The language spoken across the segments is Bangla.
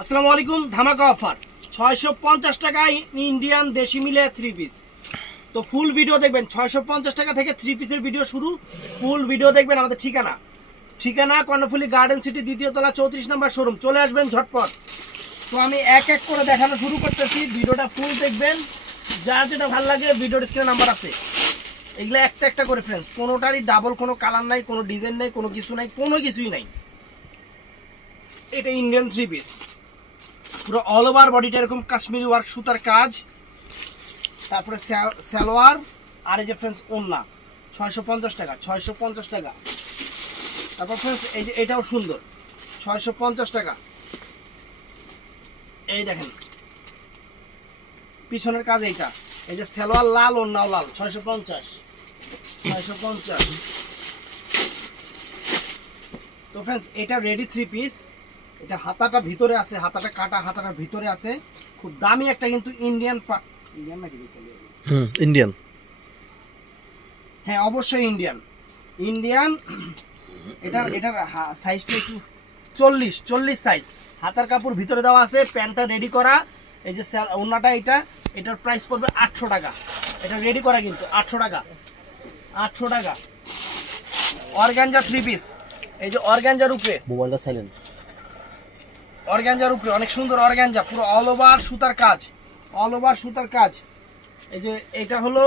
আসসালামু আলাইকুম। ধামাকা অফার 650 টাকায় ইন্ডিয়ান দেশি মিলে 3 পিস। তো ফুল ভিডিও দেখবেন, 650 টাকা থেকে 3 পিসের ভিডিও শুরু। ফুল ভিডিও দেখবেন। আমাদের ঠিকানা কর্ণফুলী গার্ডেন সিটি, দ্বিতীয় তলা, 34 নম্বর শোরুম। চলে আসবেন ঝটপট। তো আমি এক এক করে দেখানো শুরু করতেছি, ভিডিওটা ফুল দেখবেন। যার যেটা ভালো লাগে ভিডিওর স্ক্রিনে নাম্বার আছে, এগুলো একটা একটা করে ফ্রেন্ডস। কোনোটারই ডাবল কোনো কালার নাই, কোনো ডিজাইন নাই, কোনো কিছু নাই, কোনো কিছুই নাই। এটা ইন্ডিয়ান 3 পিস, পুরো অল ওভার বডিটা এরকম কাশ্মীরি ওয়ার্ক সুতার কাজ। তারপরে সালোয়ার, আর এই যে ফ্রেন্ডস ওড়না। 650 টাকা, 650 টাকা। তারপর ফ্রেন্ডস এই যে এটাও সুন্দর, 650 টাকা। এই দেখেন পিছনের কাজ এইটা, এই যে সালোয়ার লাল, ওড়নাও লাল। 650, 650। তো ফ্রেন্ডস এটা রেডি 3 পিস। এটা হাতাটা ভিতরে আছে, হাতাটা কাটা, হাতাটা ভিতরে আছে। খুব দামি একটা কিন্তু ইন্ডিয়ান নাকি ইন্ডিয়ান, হ্যাঁ অবশ্যই ইন্ডিয়ান। এটার সাইজটা একটু 40 সাইজ। হাতার কাপড় ভিতরে দেওয়া আছে, প্যান্টটা রেডি করা। এই যে ওড়নাটা, এটার প্রাইস পড়বে 800 টাকা। এটা রেডি করা কিন্তু 800 টাকা, 800 টাকা। অর্গানজা 3 পিস, এই যে অর্গানজার উপরে, মোবাইলটা সাইলেন্ট। অর্গানজার উপরে অনেক সুন্দর অর্গানজা, পুরো অল ওভার সুতার কাজ, অল ওভার সুতার কাজ। এই যে এটা হলো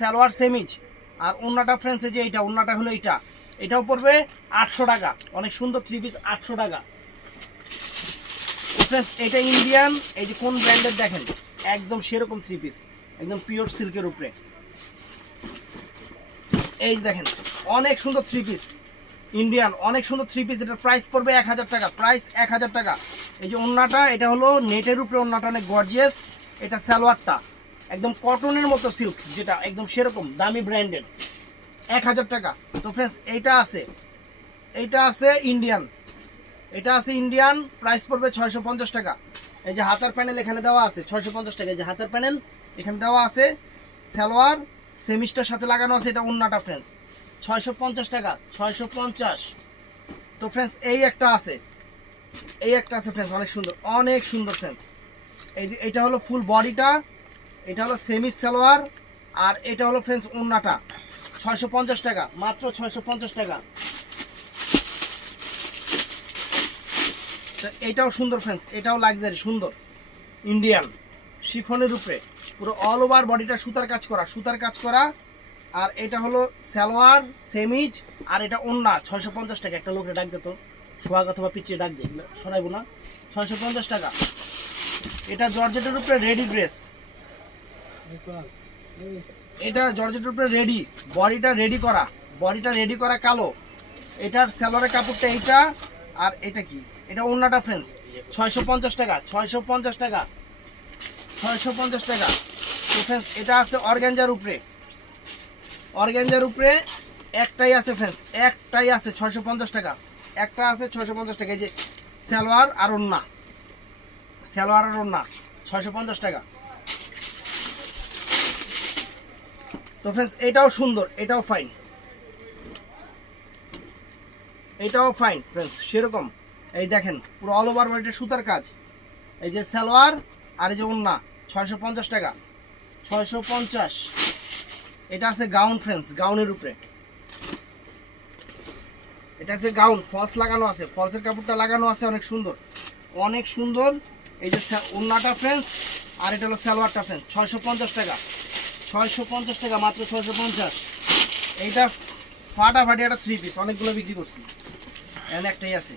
সালোয়ার সেমিজ, আর ওন্নাটা ফ্রেন্ডস এই যে এইটা ওন্নাটা হলো এটাও পড়বে 800 টাকা। অনেক সুন্দর 3 পিস, 800 টাকা। ফ্রেন্ডস এটা ইন্ডিয়ান, এই যে কোন ব্র্যান্ডের দেখেন, একদম সেরকম 3 পিস, একদম পিওর সিল্কের উপরে। এই দেখেন অনেক সুন্দর 3 পিস ইন্ডিয়ান, অনেক সুন্দর 3 পিস। এটার প্রাইস পড়বে 1000 টাকা, প্রাইস 1000 টাকা। এই যে ওন্নাটা, এটা হলো নেটের উপরে ওন্নাটা, অনেক গর্জিয়াস। এটা সালোয়ারটা একদম কটনের মতো সিল্ক, যেটা একদম সেরকম দামি ব্র্যান্ডেড, 1000 টাকা। তো ফ্রেন্ডস এইটা আছে ইন্ডিয়ান, প্রাইস পড়বে 650 টাকা। এই যে হাতার প্যানেল এখানে দেওয়া আছে 650 টাকা। এই যে হাতার প্যানেল এখানে দেওয়া আছে, সালোয়ার সেমিস্টার সাথে লাগানো আছে। এটা ওন্নাটা ফ্রেন্ডস 650 টাকা, 650। তো ফ্রেন্ডস এই একটা আছে ফ্রেন্ডস, অনেক সুন্দর ফ্রেন্ডস। এই যে এটা হলো ফুল বডিটা, এটা হলো সেমি সালোয়ার, আর এটা হলো ফ্রেন্ডস ওন্নাটা। 650 টাকা, মাত্র 650 টাকা। তো এটাও সুন্দর ফ্রেন্ডস, এটাও লাক্সারি সুন্দর ইন্ডিয়ান শিফনের উপরে, পুরো অল ওভার বডিটা সুতার কাজ করা। আর এটা হলো সালোয়ার সেমিজ, আর এটা ওন্না। 650 টাকা। একটা লোকে ডাক দিত, সোহাগ অথবা পিছিয়ে ডাক দিই, সরাইবো না। 650 টাকা। এটা জর্জেটের উপরে রেডি ড্রেস, এটা জর্জেটের উপরে রেডি, বডিটা রেডি করা কালো। এটার সালোয়ারের কাপড়টা এইটা, আর এটা কি, এটা ওন্নাটা ফ্রেন্ডস 650 টাকা, 650 টাকা, 650 টাকা। তো ফ্রেন্ডস এটা আছে অর্গানজার উপরে, একটাই আছে ফ্রেন্ডস, একটাই আছে 650 টাকা, একটা আছে 650 টাকা। এই যে সালোয়ার আর ওন্না, 650 টাকা। তো ফ্রেন্ডস এটাও সুন্দর, এটাও ফাইন ফ্রেন্ডস সেরকম। এই দেখেন পুরো অল ওভার বডিতে সুতার কাজ। এই যে সালোয়ার আর এই যে ওন্না, 650 টাকা, 650। এটা আছে গাউন ফ্রেন্ডস, গাউনের উপরে। এটা আছে গাউন, ফলস লাগানো আছে, ফলসের কাপড়টা লাগানো আছে, অনেক সুন্দর। এই যে ওন্নাটা ফ্রেন্ডস, আর এটা হলো সালোয়ারটা ফ্রেন্ডস। 650 টাকা, 650 টাকা, মাত্র 650। এইটা ফাটাফাটি একটা 3 পিস, অনেকগুলো বিক্রি করছি। এখানে একটাই আছে।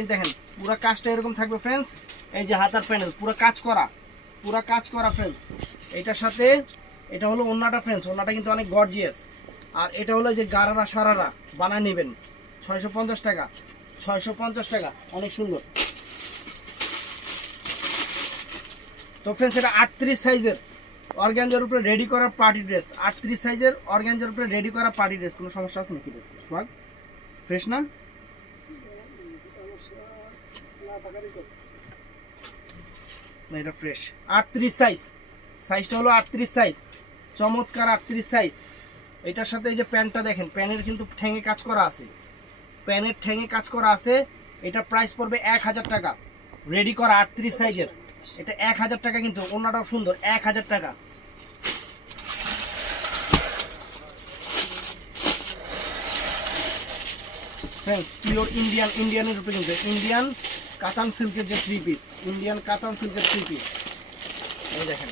এই দেখেন পুরো কাজটা এরকম থাকবে ফ্রেন্ডস। এই যে হাতার প্যানেল পুরো কাজ করা ফ্রেন্ডস। এটার সাথে এটা হলো ওন্নাটা ফ্রেন্ডস, ওন্নাটা কিন্তু অনেক গর্জিয়াস। আর এটা হলো যে গারারা সারারা বানায় নেবেন। 650 টাকা, 650 টাকা, অনেক সুন্দর। তো ফ্রেন্ডস এটা 38 সাইজের অর্গানজার উপরে রেডি করা পার্টি ড্রেস, 38 সাইজের অর্গানজার উপরে রেডি করা পার্টি ড্রেস। কোনো সমস্যা আছে নাকি? সোহাগ ফ্রেশ না? এটা ফ্রেশ। 38 সাইজটা হলো 38 সাইজ, চমৎকার 38 সাইজ। এটার সাথে এই যে প্যান্টটা দেখেন, প্যানের কিন্তু ঠ্যাঙে কাজ করা আছে, এটা প্রাইস পড়বে 1000 টাকা, রেডি করা 38 সাইজের। এটা 1000 টাকা, কিন্তু ওন্নাটাও সুন্দর, 1000 টাকা। ফ্রেন্ডস পিওর ইন্ডিয়ানের উপরে কিন্তু ইন্ডিয়ান কাতান সিল্কের যে 3 পিস, ইন্ডিয়ান কাতান সিল্কের 3 পিস। এই দেখেন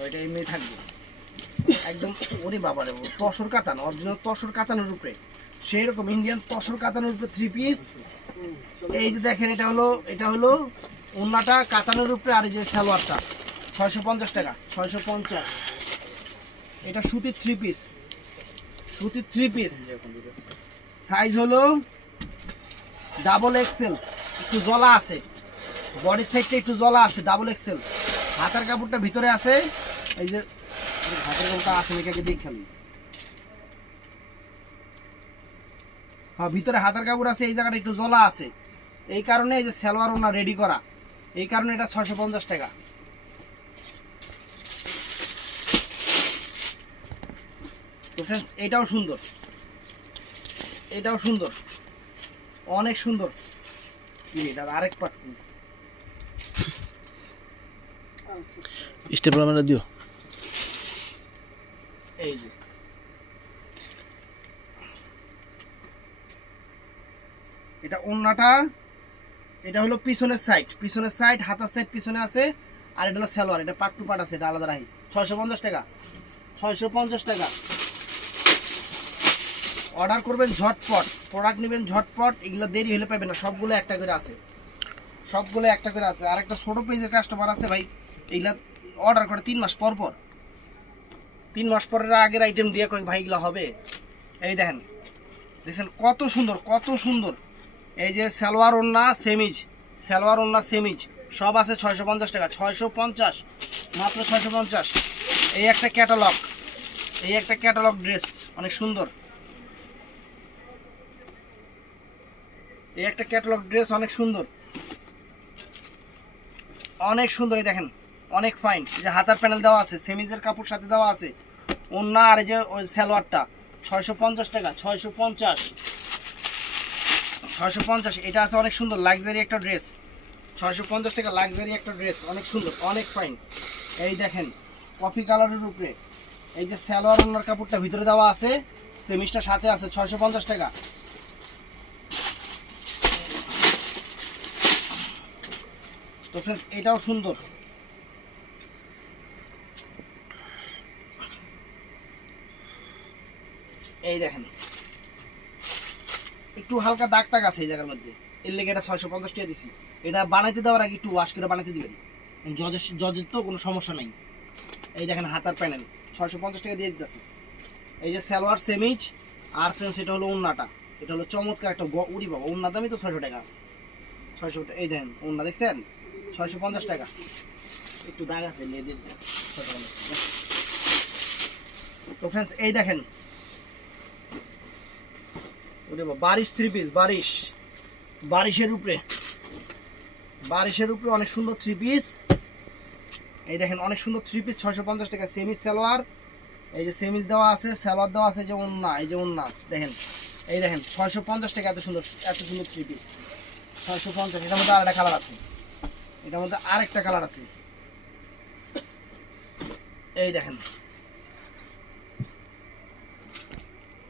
ওইটা এমনি থাকবে একদম, ওরে বাবা রে, তসর কাতান, অরিজিনাল তসর কাতানের উপরে, সেই রকম ইন্ডিয়ান তসর কাতানের উপরে 3 পিস। এই যে দেখেন এটা হলো ওন্নাটা কাতানের উপরে, আর এই যে সালোয়ারটা 650 টাকা, 650। এটা সুতির 3 পিস, সুতির 3 পিস, সাইজ হলো ডাবল এক্সেল, একটু জলা আছে, বডি সাইডটা একটু জলা আছে, ডাবল এক্সেল। হাতার কাপড়টা ভিতরে আছে, এই যে হাতের কাপড়টা আছে নাকি দেখে খালি, হ্যাঁ ভিতরে হাতার কাপড় আছে, এই জায়গাটা একটু জলা আছে, এই কারণে এই যে সালোয়ার ওনা রেডি করা, এই কারণে এটা 650 টাকা। তো ফ্রেন্ডস এটাও সুন্দর, এটাও সুন্দর, অনেক সুন্দর। এটা আরেক পার্ট, স্টেপলার মানে দিও। এই যে এটা ওন্নাটা, এটা হলো পিছনের সাইড, হাতার সাইড পিছনে আছে, আর এটা হলো সালোয়ার, এটা পার্ট টু পার্ট আছে, এটা আলাদা রাইস। 650 টাকা, 650 টাকা। অর্ডার করবেন ঝটপট, প্রোডাক্ট নেবেন ঝটপট, এগুলো দেরি হলে পাবেন না, সবগুলো একটা করে আছে, সবগুলো একটা করে আছে। আর একটা ছোট পেজের কাস্টমার আছে ভাই, এগুলা অর্ডার করে 3 মাস পর পর, 3 মাস পরের আগের আইটেম দিয়ে কই ভাই এগুলো হবে। এই দেখেন, দেখছেন কত সুন্দর, কত সুন্দর। এই যে সালোয়ার ওন্না সেমিজ, সালোয়ার ওন্না সেমিজ সব আছে 650 টাকা, 650, মাত্র 650। এই একটা ক্যাটালগ, এই একটা ক্যাটালগ ড্রেস, অনেক সুন্দর, এই একটা ক্যাটালগ ড্রেস, অনেক সুন্দর, অনেক সুন্দর। এই দেখেন অনেক ফাইন, এই যে হাতার প্যানেল দেওয়া আছে, সেমিজের কাপড় সাথে দেওয়া আছে, ওন্না আর এই যে ওই সালোয়ারটা 650 টাকা, 650, 650। এটা আছে অনেক সুন্দর লাক্সারি একটা ড্রেস, 650 টাকা লাক্সারি একটা ড্রেস, অনেক সুন্দর, অনেক ফাইন। এই দেখেন কফি কালারের উপরে, এই যে সালোয়ার ওন্নার কাপড়টা ভিতরে দেওয়া আছে, সেমিজটা সাথে আছে, 650 টাকা। তো ফ্রেন্ডস এটাও সুন্দর, এই দেখেন একটু হালকা দাগ টাগ আছে এই জায়গার মধ্যে, এর লেগে এটা 650 টাকা দিছি। এটা বানাইতে দেওয়ার আগে একটু ওয়াশ করে বানাইতে দিবেন, জজের তো কোনো সমস্যা নাই। এই দেখেন হাতার প্যানেল 650 টাকা দিয়ে দিতেছে। এই যে সালোয়ার সেমিজ, আর ফ্রেন্ডস এটা হলো ওন্নাটা, এটা হলো চমৎকার একটা উড়ি বাবা, ওন্না দামই তো 600 টাকা আছে, 600 টাকা। এই দেখেন ওন্না দেখছেন 650 টাকা, একটু দাগ আছে নিয়ে দিয়ে দিচ্ছে। তো ফ্রেন্ডস এই দেখেন বারিশ 3 পিস, বারিশের উপরে, বারিশের উপরে অনেক সুন্দর 3 পিস। এই দেখেন অনেক সুন্দর 3 পিস, 650 টাকা। সেমিজ সালোয়ার, এই যে সেমিজ দেওয়া আছে, সালোয়ার দেওয়া আছে, যে ওন্না, এই যে ওন্না দেখেন, এই দেখেন 650 টাকা, এত সুন্দর 3 পিস 650। এটার মধ্যে আরেকটা কালার আছে, এটার মধ্যে আরেকটা কালার আছে, এই দেখেন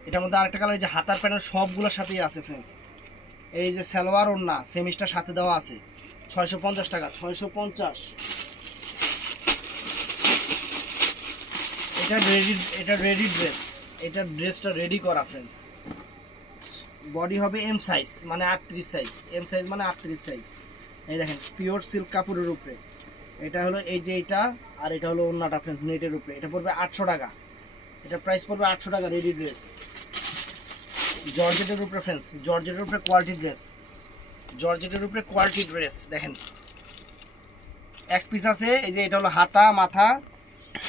এটার মধ্যে আরেকটা কালার। এই যে হাতার প্যানেল সবগুলোর সাথেই আছে ফ্রেন্ডস। এই যে সালোয়ার ওন্না সেমিজটার সাথে দেওয়া আছে, 650 টাকা, 650। এটা রেডি ড্রেস, এটা ড্রেসটা রেডি করা ফ্রেন্ডস। বডি হবে এম সাইজ মানে 38 সাইজ, এম সাইজ মানে 38 সাইজ। এই দেখেন পিওর সিল্ক কাপড়ের উপরে, এটা হলো এই যে এটা, আর এটা হলো ওন্নাটা ফ্রেন্ডস নেটের উপরে। এটা পড়বে 800 টাকা, এটা প্রাইস পড়বে 800 টাকা। রেডি ড্রেস জর্জেটের উপরে ফ্রেন্ডস, জর্জেটের উপরে কোয়ালিটি ড্রেস, জর্জেটের উপরে কোয়ালিটি ড্রেস। দেখেন এক পিস আছে, এই যে এটা হলো হাতা মাথা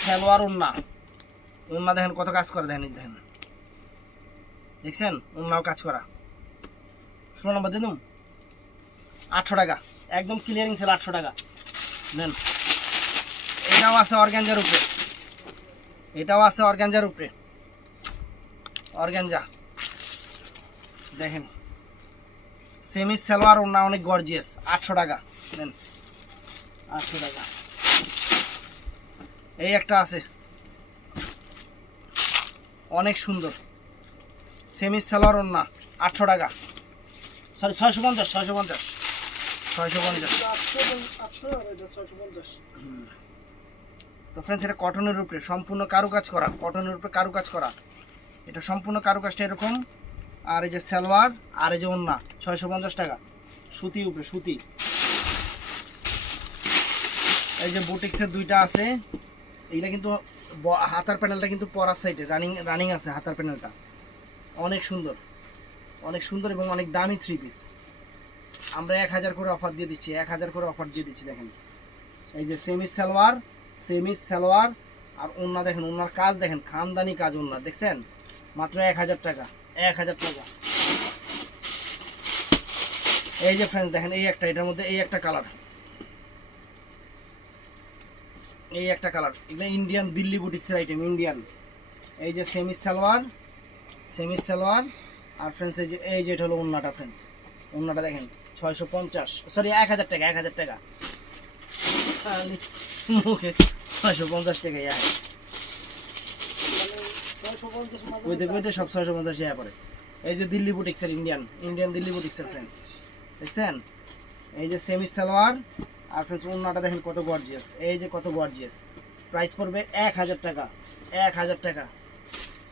সালোয়ার ওন্না, ওন্না দেখেন কত কাজ করে, দেখেন দেখেন দেখছেন ওন্নাও কাজ করা। 16 নম্বর দিন 800 টাকা, একদম ক্লিয়ারিং সেল 800 টাকা নেন। এটাও আছে অর্গানজার উপরে, এটাও আছে অর্গানজার উপরে, অর্গানজা দেখেন সেমি সালোয়ার ওড়না অনেক গর্জিয়াস, 800 টাকা দেন, 800 টাকা। এই একটা আছে অনেক সুন্দর, সেমি সালোয়ার ওড়না, 800 টাকা, সরি 650, 650, 650। তো ফ্রেন্ডস, এটা কটনের উপরে সম্পূর্ণ কারুকাজ করা, কটনের উপরে কারুকাজ করা, এটা সম্পূর্ণ কারুকাজটা এরকম। আর এই যে সালোয়ার আর এই যে ওড়না, 650 টাকা, সুতি উপরে সুতি। এই যে বুটিক্সের দুইটা আছে, এইটা কিন্তু হাতার প্যানেলটা কিন্তু পরার সাইডে রানিং আছে, হাতার প্যানেলটা অনেক সুন্দর, অনেক সুন্দর এবং অনেক দামি 3 পিস। আমরা 1000 করে অফার দিয়ে দিচ্ছি, 1000 করে অফার দিয়ে দিচ্ছি। দেখেন এই যে সেমি সালোয়ার আর ওড়না দেখেন, ওড়নার কাজ দেখেন, খানদানি কাজ ওড়না, দেখছেন? মাত্র 1000 টাকা, 1000 টাকা। এই যে ফ্রেন্ডস দেখেন, এই একটা, এটার মধ্যে এই একটা কালার, এই একটা কালার, এগুলো ইন্ডিয়ান দিল্লি বুটিক্সের আইটেম, ইন্ডিয়ান। এই যে সেমি সালোয়ার আর ফ্রেন্ডস এই যে এটা হলো ওড়নাটা। ফ্রেন্ডস ওড়নাটা দেখেন 650, সরি 1000 টাকা, 1000 টাকা, মুখে 650 টাকা। কইতে সব 650 টাকা পড়ে। এই যে দিল্লি বুটিক্সের, ইন্ডিয়ান দিল্লি বুটিক্সের ফ্রেন্ডস, দেখছেন? এই যে সেমি সালোয়ার আর ফ্রেন্ডস ওড়নাটা দেখেন কত গর্জিয়াস, এই যে কত গর্জিয়াস। প্রাইস পড়বে 1000 টাকা, 1000 টাকা।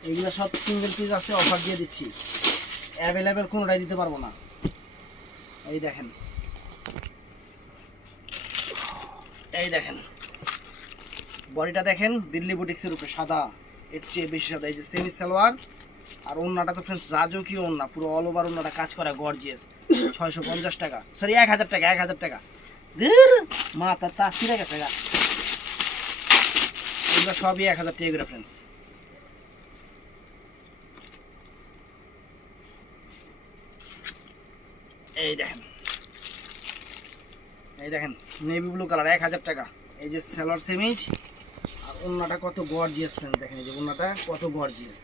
এইগুলো সব সিঙ্গেল পিস আছে, অফার দিয়ে দিচ্ছি, অ্যাভেলেবেল কোনোটাই দিতে পারবো না। এই দেখেন, এই দেখেন বডিটা দেখেন, দিল্লি বুটিক্সের উপরে সাদা, এর চেয়ে বেশি সাদা। এই যে সেমি সালোয়ার আর ওড়নাটা তো ফ্রেন্ডস রাজকীয় ওড়না, পুরো অল ওভার ওড়নাটা কাজ করা গর্জিয়াস, 650 টাকা, সরি 1000 টাকা, 1000 টাকা। মাথা তাকি রেখে টাকা, এগুলো সবই 1000 টাকা করে ফ্রেন্ডস। এই দেখেন, এই দেখেন নেভি ব্লু কালার, 1000 টাকা। এই যে সালোয়ার সেমিজ আর ওড়নাটা কত গর্জিয়াস ফ্রেন্ড, দেখেন এই যে ওড়নাটা কত গর্জিয়াস,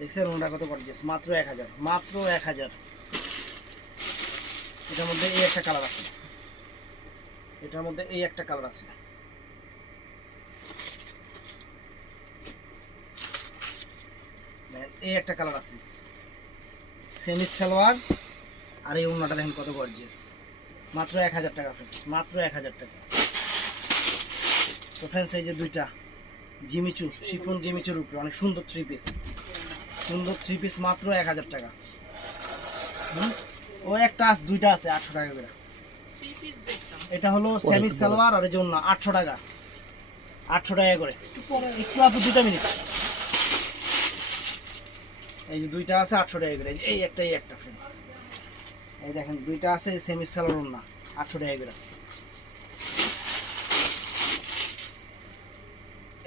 দেখছেন? ওড়নাটা কত গর্জিয়াস, মাত্র 1000, মাত্র 1000। এটার মধ্যে এই একটা কালার আছে, এটার মধ্যে এই একটা কালার আছে, এই একটা কালার আছে, সেমি সালোয়ার আর এই ওড়নাটা দেখেন কত গর্জিয়াস, মাত্র 1000 টাকা ফ্রেন্ডস, মাত্র 1000 টাকা। তো ফ্রেন্ডস এই যে দুইটা জিমিচু, শিফন জিমিচুর উপরে অনেক সুন্দর 3 পিস, সুন্দর 3 পিস, মাত্র 1000 টাকা। ও একটা আছে, দুইটা আছে 800 টাকা করে। এটা হলো সেমি সালোয়ার আর এই জন্য 800 টাকা, 800 টাকা করে। একটু আপু 2 মিনিট। এই যে দুইটা আছে 800 টাকা করে, এই একটা ফ্রেন্ডস, এই দেখেন দুইটা আছে সেমি সালোয়ার ওড়না, 800 টাকা করে।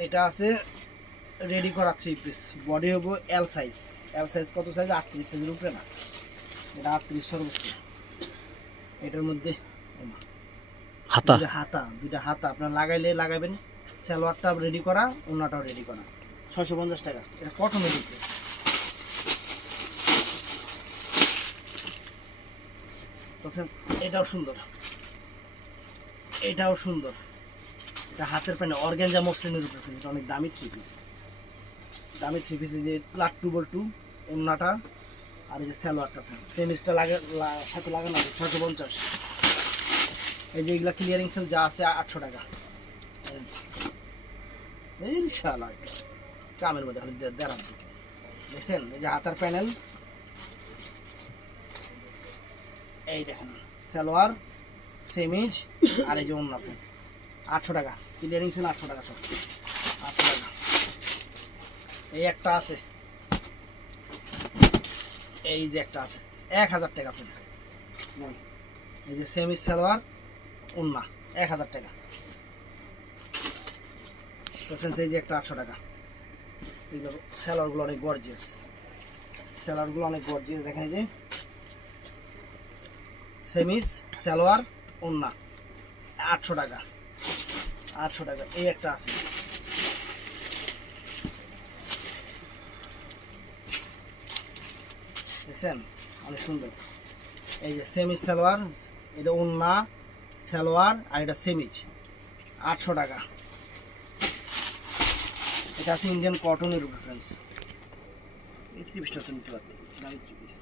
এটা আছে রেডি করা 3 পিস, বডি হবো এল সাইজ, এল সাইজ কত সাইজ? 38 সাইজের উপরে না, এটা 38 সর্বোচ্চ। এটার মধ্যে দুইটা হাতা আপনার লাগাবেন। সালোয়ারটা রেডি করা, ওড়নাটাও রেডি করা, 650 টাকা। এটা কটনের উপরে। তো ফ্রেন্ডস এটাও সুন্দর, এটাও সুন্দর, এটা হাতের প্যান্ট অর্গানজা মসলিনের উপরে, এটা অনেক দামি 3 পিস, দামি 3 পিস। এই যে +2x2 ওড়নাটা আর এই যে সালোয়ারটা ফ্রেন্ডস, সেমিজটা সাথে লাগানো আছে 650। এই যে এগুলা ক্লিয়ারিং সেল যা আছে 800 টাকা। ইনশাআল্লাহ কামের মধ্যে খালি দেড়ার দিকে, দেখছেন? এই যে হাতার প্যানেল, এই দেখেন সালোয়ার সেমিজ আর এই যে ওড়না ফ্রেন্ডস, 800 টাকা। ক্লিয়ারিং সেল 800 টাকা, সব 800 টাকা। এই একটা আছে, এই যে একটা আছে 1000 টাকা ফ্রেন্ডস। এই যে সেমি সালোয়ার ওড়না 1000 টাকা। তো ফ্রেন্ডস এই যে একটা 800 টাকা। এইগুলো সালোয়ারগুলো অনেক গর্জিয়াস, সালোয়ারগুলো অনেক গর্জিয়াস। দেখেন এই যে সেমিজ সালোয়ার ওড়না 800 টাকা, 800 টাকা। এই একটা আছে, দেখছেন? অনেক সুন্দর। এই যে সেমিজ সালোয়ার, এটা ওন্না সালোয়ার আর এটা সেমিজ 800 টাকা। এটা আছে ইন্ডিয়ান কটনের উপর ফ্রেন্ডস। এই 3 পিসটা তো নিতে পারবেন, দামি 3 পিস।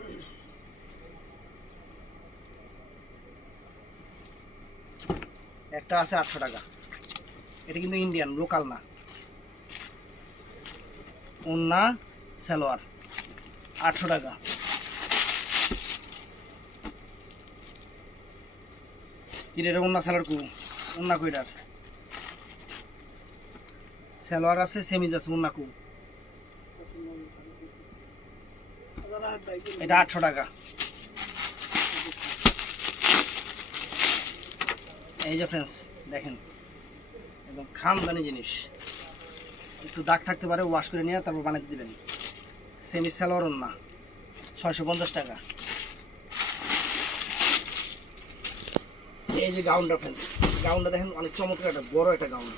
একটা আছে 800 টাকা, এটা কিন্তু ইন্ডিয়ান, লোকাল না। ওন্না সালোয়ার 800 টাকা। এটা ওন্না সালোয়ার কু, ওন্না কইটার সালোয়ার আছে, সেমিজ আছে, ওন্না কু। এটা 800 টাকা। এই যে ফ্রেন্ডস দেখেন, একদম খামদানি জিনিস, একটু দাগ থাকতে পারে, ওয়াশ করে নিয়ে তারপর বানাতে দিবেন। সেমি সালোয়ার ওন্না 650 টাকা। এই যে গাউনটা ফ্রেন্ডস, গাউনটা দেখেন অনেক চমৎকার, একটা বড় একটা গাউন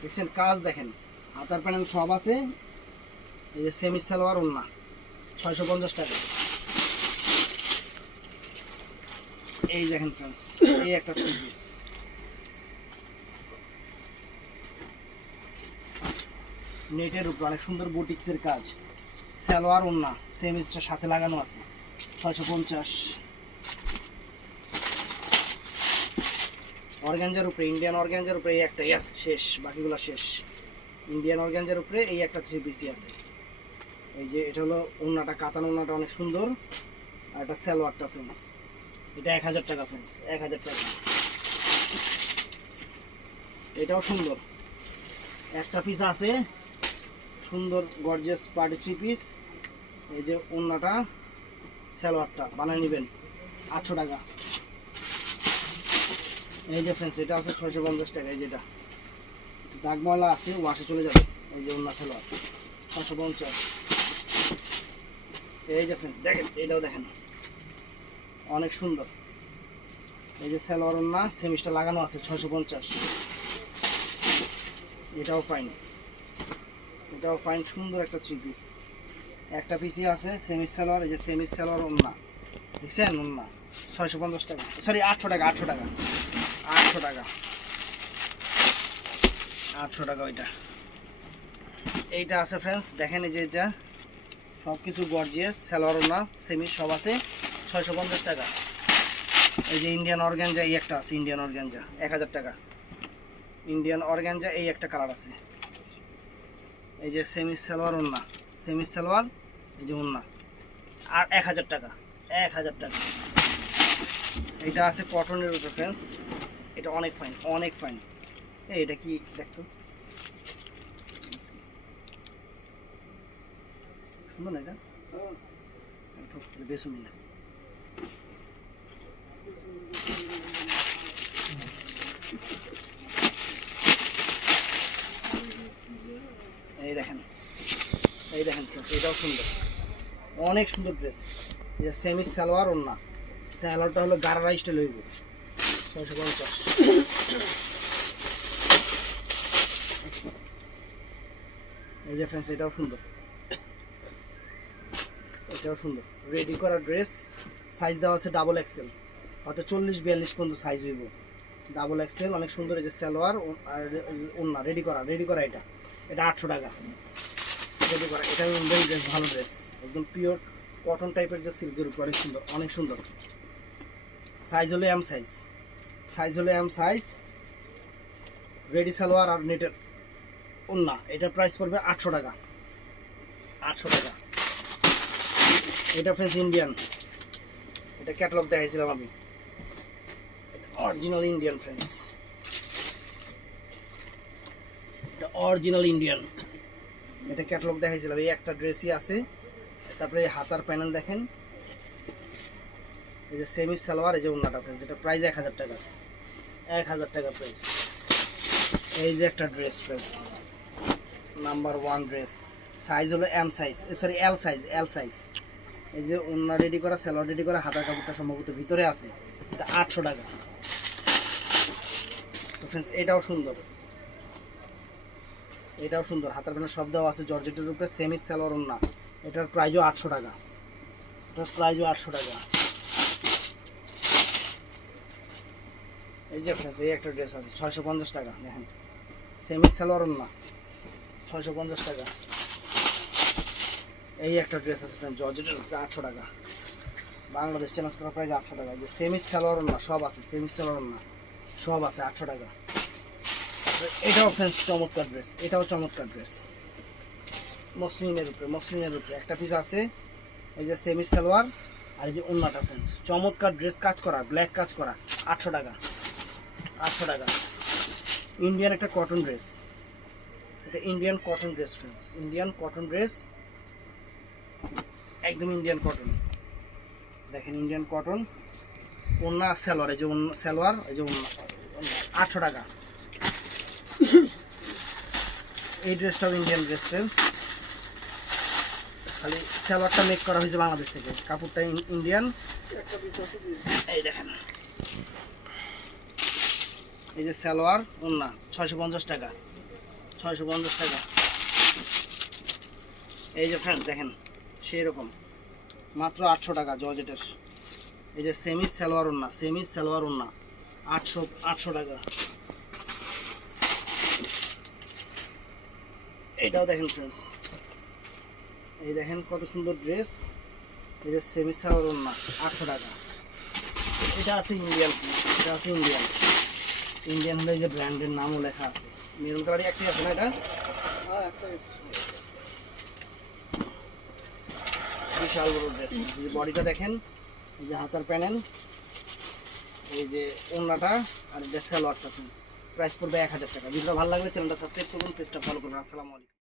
দেখছেন, কাজ দেখেন, হাতার প্যানেল সব আছে। এই যে সেমি সালোয়ার ওন্না 650 টাকা। এই দেখেন ফ্রেন্ডস, এই একটা 3 পিস, নেটের উপর অনেক সুন্দর বুটিক্সের কাজ, সালোয়ার ওন্না সেমিজটা সাথে লাগানো আছে 650। অর্গানজার উপরে, ইন্ডিয়ান অর্গানজার উপরে এই একটাই আছে, শেষ, বাকিগুলো শেষ। ইন্ডিয়ান অর্গানজার উপরে এই একটা 3 পিসই আছে। এই যে এটা হলো ওন্নাটা, কাতান ওন্নাটা অনেক সুন্দর, আর এটা সালোয়ারটা ফ্রেন্ডস, এটা 1000 টাকা ফ্রেন্ডস, 1000 টাকা। এটাও সুন্দর, একটা পিস আছে সুন্দর গর্জিয়াস পার্টি 3 পিস। এই যে ওন্নাটা, সালোয়ারটা বানিয়ে নেবেন 800 টাকা। এই যে ফ্রেন্ডস এটা আছে 650 টাকা। এই যেটা দাগ ময়লা আছে, ওয়াশে চলে যাবে। এই যে ওন্না সালোয়ার 650। এই যে ফ্রেন্ডস দেখেন, এটাও দেখেন অনেক সুন্দর। এই যে সালোয়ার ওন্না সেমিজটা লাগানো আছে 650। এটাও ফাইন, এটাও ফাইন, সুন্দর একটা 3 পিস। একটা পিসই আছে সেমিজ সালোয়ার। এই যে সেমিজ সালোয়ার ওন্না দেখছেন, ওন্না 650 টাকা, সরি 800 টাকা, 800 টাকা, 800 টাকা, 800 টাকা ওইটা। এইটা আছে ফ্রেন্ডস দেখেন, এই যে এটা সব কিছু গর্জিয়াস, সালোয়ার ওন্না সেমিজ সব আছে 650 টাকা। এই যে ইন্ডিয়ান অর্গানজা, এই একটা আছে ইন্ডিয়ান অর্গানজা 1000 টাকা। ইন্ডিয়ান অর্গানজা এই একটা কালার আছে। এই যে সেমিজ সালোয়ার ওন্না, সেমিজ সালোয়ার, এই যে ওন্না, আর 1000 টাকা, 1000 টাকা। এটা আছে কটনের উপর ফ্রেন্ডস, এটা অনেক ফাইন, অনেক ফাইন। এই এটা কি দেখতো, সুন্দর না এটা, বেশ সুন্দর। এই দেখেন, এই দেখেন এটাও সুন্দর, অনেক সুন্দর ড্রেস। এটা সেমি সালোয়ার ওন্না, সালোয়ারটা হলো গারারা স্টাইল হইব 650। এই যে ফ্রেন্ডস এটাও সুন্দর, এটাও সুন্দর, রেডি করা ড্রেস। সাইজ দেওয়া আছে ডাবল এক্সেল, হয়তো 40-42 পর্যন্ত সাইজ হইব, ডাবল এক্সেল, অনেক সুন্দর। এই যে সালোয়ার আর ওন্না রেডি করা, রেডি করা। এটা 800 টাকা রেডি করা। এটা ড্রেস, ভালো ড্রেস, একদম পিওর কটন টাইপের, যে সিল্কের উপর, অনেক সুন্দর, অনেক সুন্দর। সাইজ হলো এম সাইজ, সাইজ হলো এম সাইজ, রেডি সালোয়ার আর নেটের ওন্না। এটার প্রাইস পড়বে 800 টাকা, 800 টাকা। এটা ফ্রেন্ডস ইন্ডিয়ান, এটা ক্যাটালগ দেখাইছিলাম আমি, অরিজিনাল ইন্ডিয়ান ফ্রেন্ডস, এটা অরিজিনাল ইন্ডিয়ান। এটা ক্যাটালগ দেখাইছিলাম, এই একটা ড্রেসই আছে। তারপরে এই হাতার প্যানেল দেখেন, এই যে সেমি সালোয়ার, এই যে ওন্নাটা ফ্রেন্ডস, এটা প্রাইস 1000 টাকা, 1000 টাকা প্রাইস। এই যে একটা dress friends, number 1 dress, size হলো M size, sorry L size, L size. এই যে ওন্না রেডি করা, সালোয়ার রেডি করা, হাতার কাপড়টা সম্ভবত ভিতরে আছে, এটা 800 টাকা। তো ফ্রেন্ডস এটাও সুন্দর, এটাও সুন্দর, হাতার প্যানেল সব দেওয়া আছে জর্জেটের উপরে, সেমি সালোয়ার ওন্না। এটার প্রাইসও 800 টাকা, এটার প্রাইসও 800 টাকা। এই যে ফ্রেন্ডস এই একটা ড্রেস আছে 650 টাকা দেখেন সেমি সালোয়ার না 650 টাকা। এই একটা ড্রেস আছে ফ্রেন্ড জর্জেটের উপরে 800 টাকা, বাংলাদেশ চ্যালেঞ্জ করা প্রাইস 800 টাকা। যে সেমি সালোয়ার না সব আছে, সেমি সালোয়ার না সব আছে 800 টাকা। এটাও ফ্রেন্ডস চমৎকার ড্রেস, এটাও চমৎকার ড্রেস মসলিনের উপরে একটা পিস আছে। এই যে সেমি সালোয়ার আর এই যে ওন্নাটা ফ্রেন্ডস চমৎকার ড্রেস, কাজ করা ব্ল্যাক কাজ করা 800 টাকা 800 টাকা। ইন্ডিয়ান একটা কটন ড্রেস, এটা Indian cotton dress friends, Indian cotton dress একদম ইন্ডিয়ান কটন। দেখেন ইন্ডিয়ান কটন, ওন্না সালোয়ার, এই যে সালোয়ার, এই যে ওন্না 800 টাকা। এই ড্রেসটাও ইন্ডিয়ান ড্রেস ফ্রেন্ডস, খালি সালোয়ারটা মেক করা হয়েছে বাংলাদেশ থেকে, কাপড়টা ইন্ডিয়ান। এই দেখেন এই যে সালোয়ার ওন্না 650 টাকা 650 টাকা। এই যে ফ্রেন্ড দেখেন সেই রকম মাত্র 800 টাকা জর্জেটের। এই যে সেমি সালোয়ার ওন্না, সেমি সালোয়ার ওন্না 800 টাকা। এটাও দেখেন ফ্রেন্ডস, এই দেখেন কত সুন্দর ড্রেস। এই যে সেমি সালোয়ার ওন্না 800 টাকা। এটা আছে ইন্ডিয়ান, এটা আছে ইন্ডিয়ান, ইন্ডিয়ান হলে এই যে ব্র্যান্ডের নামও লেখা আছে। মেরুন কালারই একটাই আছে না এটা? বিশাল বড় ড্রেস। এই যে বডিটা দেখেন, এই যে হাতার প্যানেল, এই যে ওন্নাটা আর এই যে সালোয়ারটা। প্রাইস পড়বে 1000 টাকা। ভিডিওটা ভালো লাগলে চ্যানেলটা সাবস্ক্রাইব করুন, পেজটা ফলো করুন। আসসালামু আলাইকুম।